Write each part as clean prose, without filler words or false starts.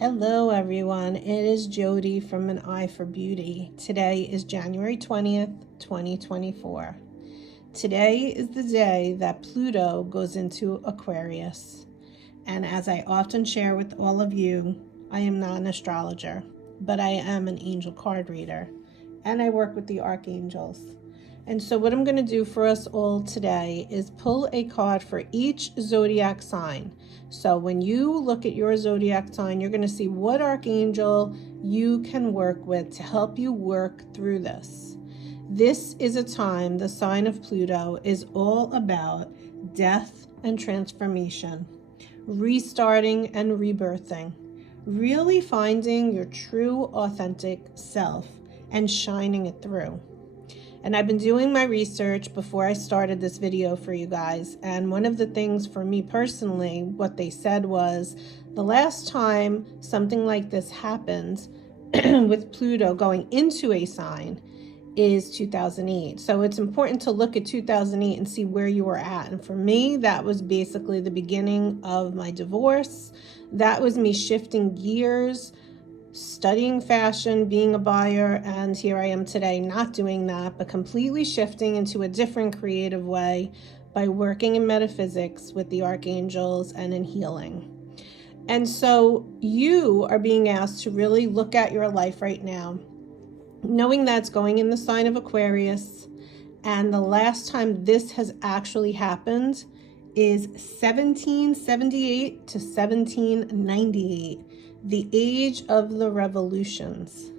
Hello everyone, it is Jody from An Eye for Beauty. Today is January 20th, 2024. Today is the day that Pluto goes into Aquarius. And as I often share with all of you, I am not an astrologer, but I am an angel card reader. And I work with the Archangels. And so what I'm going to do for us all today is pull a card for each zodiac sign. So when you look at your zodiac sign, you're going to see what archangel you can work with to help you work through this. This is a time, the sign of Pluto is all about death and transformation, restarting and rebirthing, really finding your true, authentic self and shining it through. And I've been doing my research before I started this video for you guys. And one of the things for me personally, what they said was the last time something like this happened with Pluto going into a sign is 2008. So it's important to look at 2008 and see where you were at. And for me, that was basically the beginning of my divorce. That was me shifting gears, studying fashion, being a buyer, and here I am today not doing that, but completely shifting into a different creative way by working in metaphysics with the archangels and in healing. And so you are being asked to really look at your life right now, knowing that's going in the sign of Aquarius, and the last time this has actually happened is 1778 to 1798. The age of the revolutions.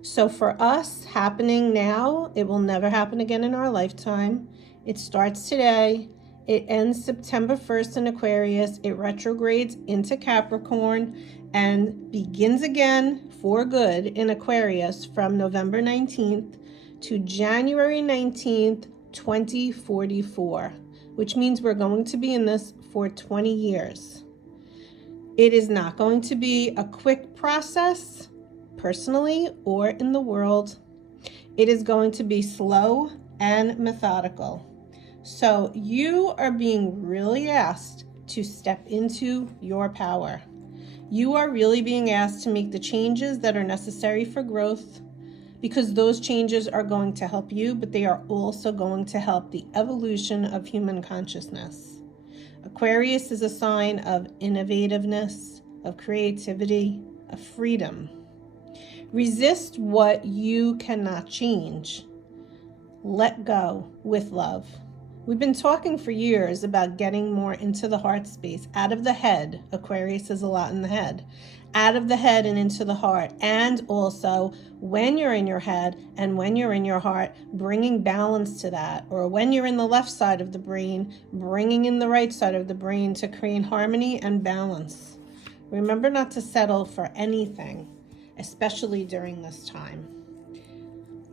So for us, happening now, it will never happen again in our lifetime. It starts today. It ends September 1st in Aquarius. It retrogrades into Capricorn and begins again for good in Aquarius from November 19th to January 19th, 2044, which means we're going to be in this for 20 years. It is not going to be a quick process, personally or in the world. It is going to be slow and methodical. So you are being really asked to step into your power. You are really being asked to make the changes that are necessary for growth, because those changes are going to help you, but they are also going to help the evolution of human consciousness. Aquarius is a sign of innovativeness, of creativity, of freedom. Resist what you cannot change. Let go with love. We've been talking for years about getting more into the heart space, out of the head. Aquarius is a lot in the head. Out of the head and into the heart. And also, when you're in your head and when you're in your heart, bringing balance to that. Or when you're in the left side of the brain, bringing in the right side of the brain to create harmony and balance. Remember not to settle for anything, especially during this time.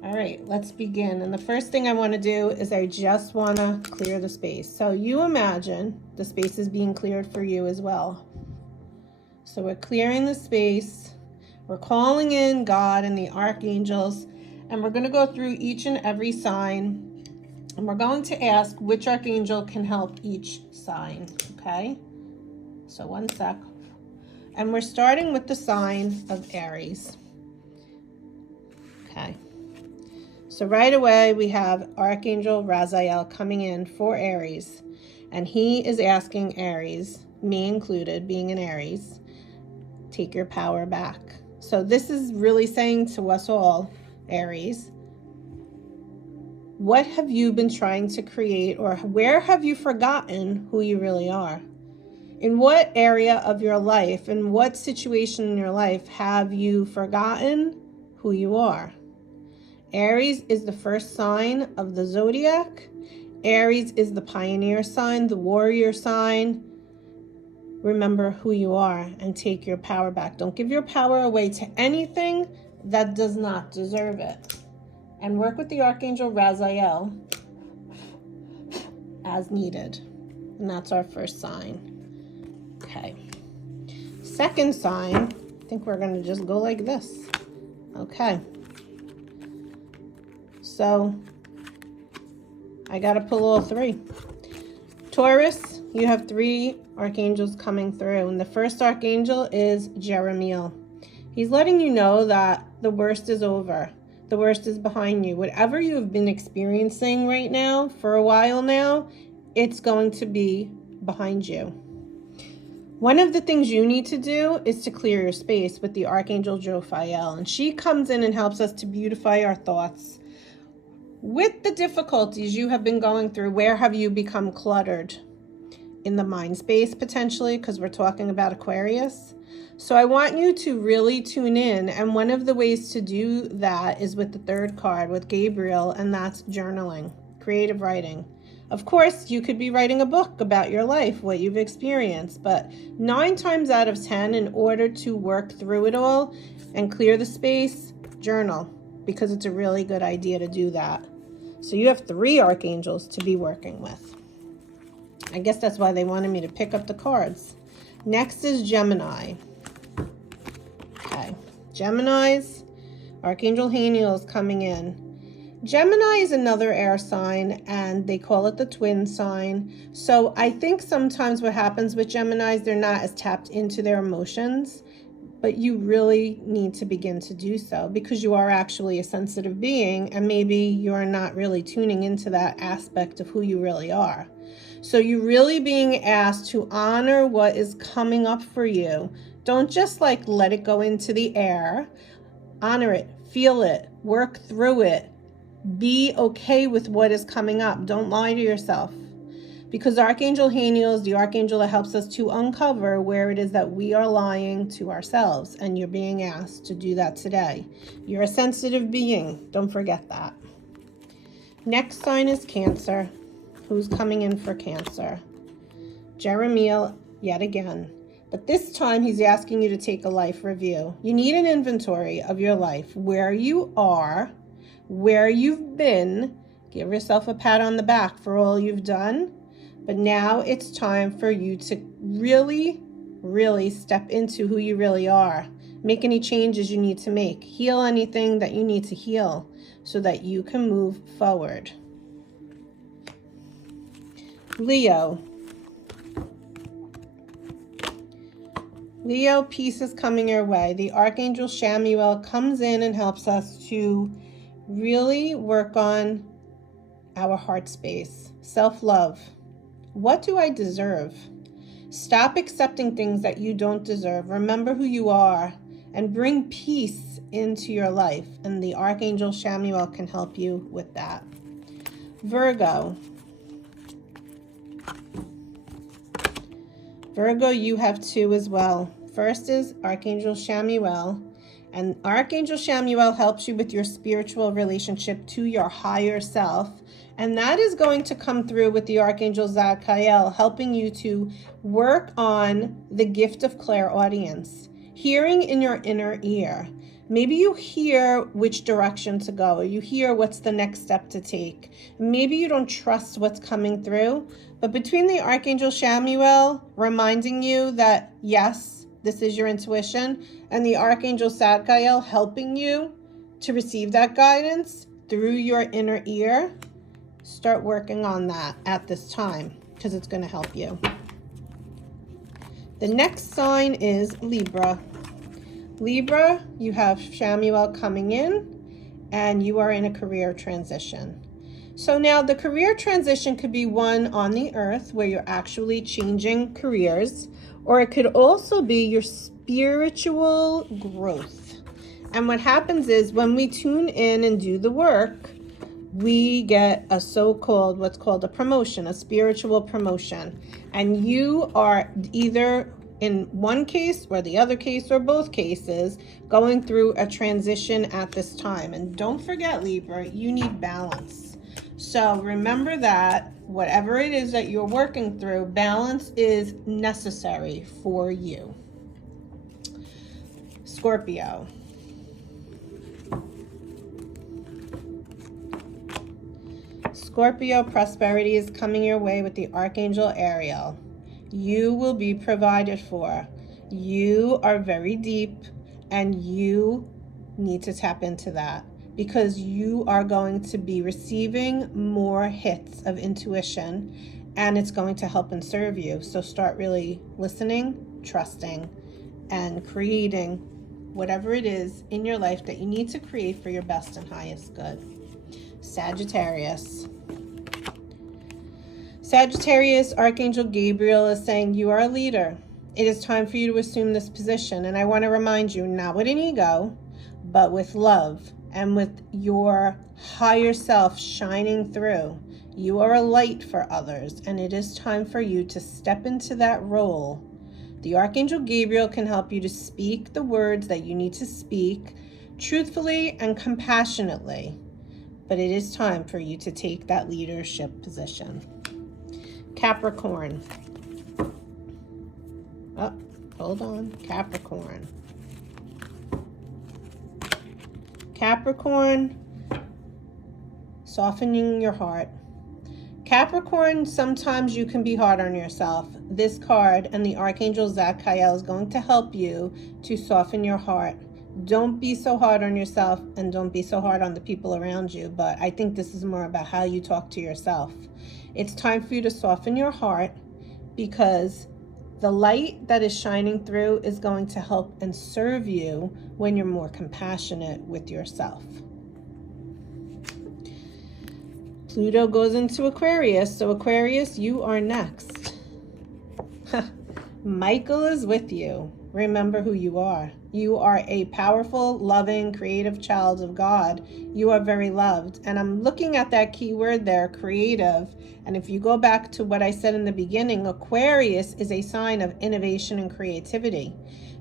All right, let's begin. And the first thing I want to do is I just want to clear the space. So you imagine the space is being cleared for you as well. So we're clearing the space. We're calling in God and the archangels, and we're going to go through each and every sign, and we're going to ask which archangel can help each sign, okay? So one sec. And we're starting with the sign of Aries. Okay. So right away, we have Archangel Raziel coming in for Aries, and he is asking Aries, me included, being an Aries, take your power back. So this is really saying to us all, Aries, what have you been trying to create, or where have you forgotten who you really are? In what area of your life, in what situation in your life have you forgotten who you are? Aries is the first sign of the zodiac. Aries is the pioneer sign, the warrior sign. Remember who you are and take your power back. Don't give your power away to anything that does not deserve it. And work with the Archangel Raziel as needed. And that's our first sign. Okay. Second sign, I think we're going to just go like this. Okay. So I got to pull all three. Taurus, you have 3 archangels coming through, and the first archangel is Jeremiel. He's letting you know that the worst is over. The worst is behind you. Whatever you have been experiencing right now for a while now, it's going to be behind you. One of the things you need to do is to clear your space with the Archangel Jophiel, and she comes in and helps us to beautify our thoughts. With the difficulties you have been going through, where have you become cluttered? In the mind space, potentially, because we're talking about Aquarius. So I want you to really tune in, and one of the ways to do that is with the 3rd card, with Gabriel, and that's journaling, creative writing. Of course, you could be writing a book about your life, what you've experienced, but 9 times out of 10, in order to work through it all and clear the space, journal, because it's a really good idea to do that. So you have 3 archangels to be working with. I guess that's why they wanted me to pick up the cards. Next is Gemini. Okay, Gemini's, Archangel Haniel is coming in. Gemini is another air sign, and they call it the twin sign. So I think sometimes what happens with Geminis, they're not as tapped into their emotions, but you really need to begin to do so because you are actually a sensitive being, and maybe you're not really tuning into that aspect of who you really are. So you're really being asked to honor what is coming up for you. Don't just like let it go into the air. Honor it, feel it, work through it. Be okay with what is coming up. Don't lie to yourself. Because Archangel Haniel is the archangel that helps us to uncover where it is that we are lying to ourselves. And you're being asked to do that today. You're a sensitive being. Don't forget that. Next sign is Cancer. Who's coming in for Cancer? Jeremiel, yet again. But this time he's asking you to take a life review. You need an inventory of your life, where you are, where you've been. Give yourself a pat on the back for all you've done. But now it's time for you to really, really step into who you really are. Make any changes you need to make. Heal anything that you need to heal so that you can move forward. Leo. Leo, peace is coming your way. The Archangel Chamuel comes in and helps us to really work on our heart space. Self-love. What do I deserve? Stop accepting things that you don't deserve. Remember who you are and bring peace into your life. And the Archangel Chamuel can help you with that. Virgo. Virgo, you have 2 as well. First is Archangel Chamuel, and Archangel Chamuel helps you with your spiritual relationship to your higher self, and that is going to come through with the Archangel Zadkiel, helping you to work on the gift of clairaudience, hearing in your inner ear. Maybe you hear which direction to go, or you hear what's the next step to take. Maybe you don't trust what's coming through, but between the Archangel Chamuel reminding you that, yes, this is your intuition, and the Archangel Zadkiel helping you to receive that guidance through your inner ear, start working on that at this time because it's going to help you. The next sign is Libra. Libra, you have Chamuel coming in, and you are in a career transition. So now the career transition could be one on the earth where you're actually changing careers, or it could also be your spiritual growth. And what happens is when we tune in and do the work, we get a so-called, what's called a promotion, a spiritual promotion. And you are either in one case or the other case or both cases going through a transition at this time. And don't forget, Libra, you need balance. So remember that whatever it is that you're working through, balance is necessary for you. Scorpio. Scorpio, prosperity is coming your way with the Archangel Ariel. You will be provided for. You are very deep, and you need to tap into that because you are going to be receiving more hits of intuition, and it's going to help and serve you. So start really listening, trusting, and creating whatever it is in your life that you need to create for your best and highest good. Sagittarius. Sagittarius, Archangel Gabriel is saying you are a leader. It is time for you to assume this position. And I want to remind you, not with an ego, but with love and with your higher self shining through. You are a light for others, and it is time for you to step into that role. The Archangel Gabriel can help you to speak the words that you need to speak truthfully and compassionately. But it is time for you to take that leadership position. Capricorn. Oh, hold on. Capricorn. Capricorn, softening your heart. Capricorn, sometimes you can be hard on yourself. This card and the Archangel Zadkiel is going to help you to soften your heart. Don't be so hard on yourself, and don't be so hard on the people around you. But I think this is more about how you talk to yourself. It's time for you to soften your heart, because the light that is shining through is going to help and serve you when you're more compassionate with yourself. Pluto goes into Aquarius. So Aquarius, you are next. Michael is with you. Remember who you are. You are a powerful, loving, creative child of God. You are very loved. And I'm looking at that key word there, creative. And if you go back to what I said in the beginning, Aquarius is a sign of innovation and creativity.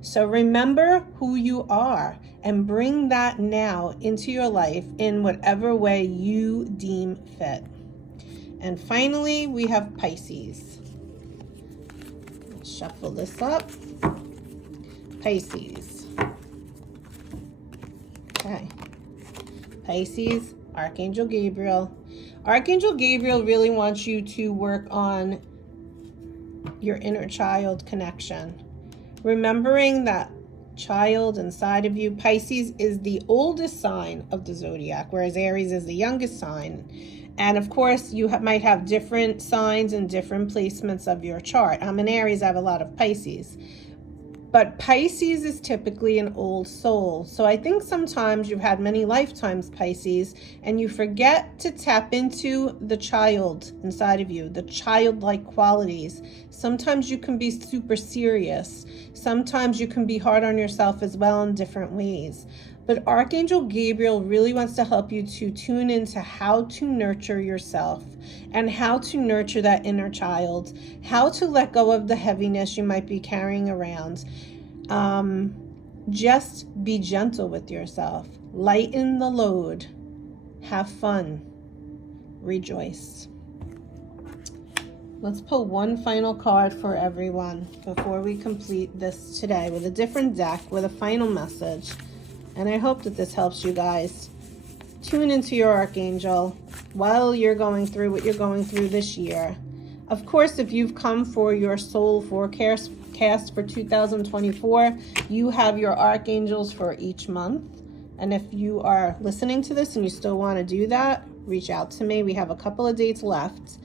So remember who you are and bring that now into your life in whatever way you deem fit. And finally, we have Pisces. Let's shuffle this up. Pisces. Okay. Pisces, Archangel Gabriel. Archangel Gabriel really wants you to work on your inner child connection. Remembering that child inside of you. Pisces is the oldest sign of the zodiac, whereas Aries is the youngest sign. And of course, you might have different signs and different placements of your chart. I'm an Aries, I have a lot of Pisces. But Pisces is typically an old soul. So I think sometimes you've had many lifetimes, Pisces, and you forget to tap into the child inside of you, the childlike qualities. Sometimes you can be super serious. Sometimes you can be hard on yourself as well in different ways. But Archangel Gabriel really wants to help you to tune into how to nurture yourself and how to nurture that inner child, how to let go of the heaviness you might be carrying around. Just be gentle with yourself. Lighten the load. Have fun. Rejoice. Let's pull one final card for everyone before we complete this today with a different deck, with a final message. And I hope that this helps you guys tune into your Archangel while you're going through what you're going through this year. Of course, if you've come for your soul forecast for 2024, you have your Archangels for each month. And if you are listening to this and you still want to do that, reach out to me. We have a couple of dates left.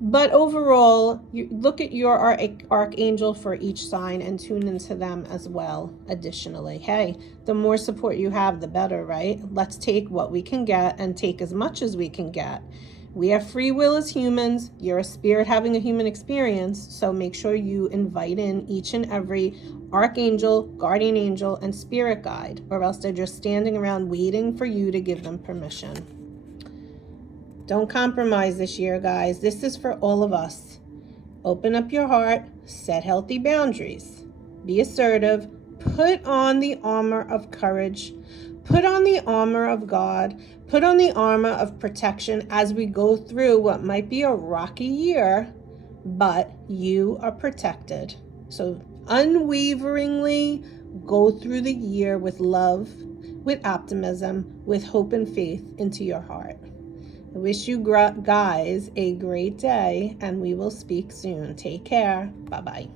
But overall, you look at your Archangel for each sign and tune into them as well. Additionally, hey, the more support you have, the better, right? Let's take what we can get and take as much as we can get. We have free will as humans. You're a spirit having a human experience. So make sure you invite in each and every Archangel, guardian angel, and spirit guide, or else they're just standing around waiting for you to give them permission. Don't compromise this year, guys. This is for all of us. Open up your heart, set healthy boundaries, be assertive, put on the armor of courage, put on the armor of God, put on the armor of protection as we go through what might be a rocky year, but you are protected. So unwaveringly go through the year with love, with optimism, with hope and faith into your heart. I wish you guys a great day, and we will speak soon. Take care. Bye-bye.